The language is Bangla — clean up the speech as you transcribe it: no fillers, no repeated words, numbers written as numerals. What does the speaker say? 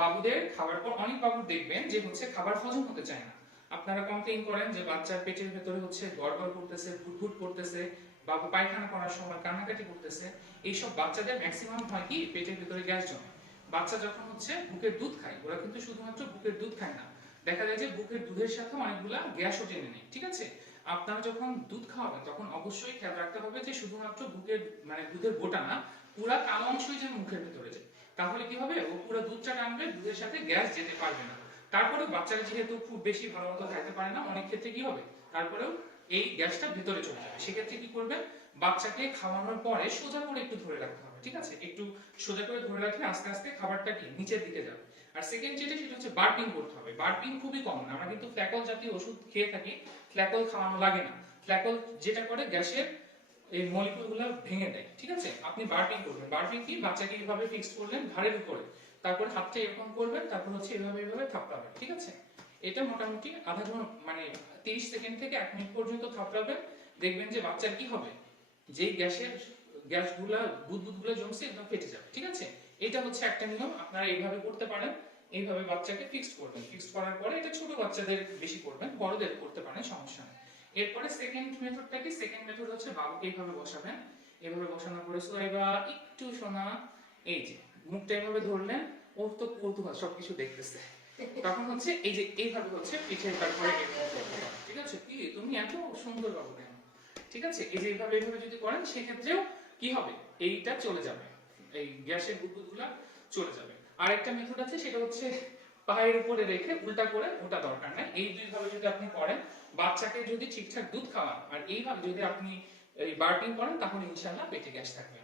বাবুদের খাওয়ার পর অনেক বাবু দেখবেন যে হচ্ছে খাবার হজম হতে চায় না। আপনারা কমপ্লেইন করেন যে বাচ্চার পেটের ভেতরে হচ্ছে গড়গড় করতেছে, ফুটফুট করতেছে, বাবু পায়খানা করার সময় কান্নাকাটি করতেছে। এইসব বাচ্চাদের ম্যাক্সিমাম হয় কি পেটের ভেতরে গ্যাস জমে। বাচ্চা যখন হচ্ছে বুকের দুধ খায়, ওরা কিন্তু শুধুমাত্র বুকের দুধ খায় না, দেখা যায় যে বুকের দুধের সাথে অনেকগুলা গ্যাসও টেনে নেয়। ঠিক আছে, আপনারা যখন দুধ খাওয়াবেন তখন অবশ্যই খেয়াল রাখতে হবে যে শুধুমাত্র বুকের মানে দুধের গোটা না, পুরা কালো অংশই যেন মুখের ভেতরে যায়। তাহলে কি হবে, ও পুরো দুধটা টানবে, দুধের সাথে গ্যাস যেতে পারবে না। তারপরেও বাচ্চারা যেহেতু খুব বেশি ভালো মতো খাইতে পারে না, অনেক ক্ষেত্রে কি হবে, তারপরেও এই গ্যাসটা ভেতরে চলে যাবে। সেক্ষেত্রে কি করবেন, বাচ্চাকে খাওয়ানোর পরে সোজা করে একটু ধরে রাখতে হবে। ঠিক আছে, একটু সোজা করে ধরে রাখলে আস্তে আস্তে খাবারটা কি নিচের দিকে যাবে। আর সেকেন্ড যেটা, সেটা হচ্ছে বার্পিং করতে হবে। বার্পিং খুবই কমন, আমরা কিন্তু ফ্ল্যাকল জাতীয় ওষুধ খেয়ে থাকি, ফ্ল্যাকল খাওয়ানো লাগে না। ফ্ল্যাকল যেটা করে গ্যাসের এই মলিকুলগুলো ভেঙে দেয়। ঠিক আছে, আপনি বার্পিং করবেন। বার্পিং কি, বাচ্চাকে এইভাবে ফিক্স করলেন ঘাড়ের উপরে, তারপর হাতটা এরকম করবেন, তারপর হচ্ছে এভাবে এভাবে থাপড়াবেন। ঠিক আছে, এটা মোটামুটি আধা ঘন্টা মানে 30 সেকেন্ড থেকে 1 মিনিট পর্যন্ত থাপড়াবেন। দেখবেন যে বাচ্চার কি হবে, যেই গ্যাসগুলা বুদবুদগুলো জমছে একদম ফেটে যাবে। ঠিক আছে, এটা হচ্ছে একটা নিয়ম, আপনারা এইভাবে করতে পারেন। এইভাবে বাচ্চাকে ফিক্স করবেন। ফিক্স করার পরে এটা ছোট বাচ্চাদের বেশি করবেন, বড়দের করতে পারেন, সমস্যা নেই। এরপরে সেকেন্ড মেথডটা কি, সেকেন্ড মেথড হচ্ছে বাবুকে এইভাবে বসাবেন। এইভাবে বসানোর পরে সোয়াইবা একটু শোনা, এই যে মুখটা এইভাবে ধরলেন, ওর তো কৌতূহল সবকিছু দেখতেছে, তখন হচ্ছে এই যে এইভাবে হচ্ছে পিঠে তারপরে ঠিক আছে, কি তুমি এত সুন্দর বাবু কেন। ঠিক আছে, এই যে এইভাবে এইভাবে যদি করেন সেক্ষেত্রেও কি হবে, এইটা চলে যাবে, এই গ্যাসের বুদবুদগুলা চলে যাবে। আরেকটা মেথড আছে, সেটা হচ্ছে পায়ের উপরে রেখে উল্টা করে, ওটা দরকার নাই। এই দুইভাবে যদি আপনি করেন, বাচ্চাকে যদি ঠিকঠাক দুধ খাওয়ান আর এইভাবে যদি আপনি এই বার্পিং করেন, তাহলে ইনশাআল্লাহ পেটে গ্যাস থাকবে না।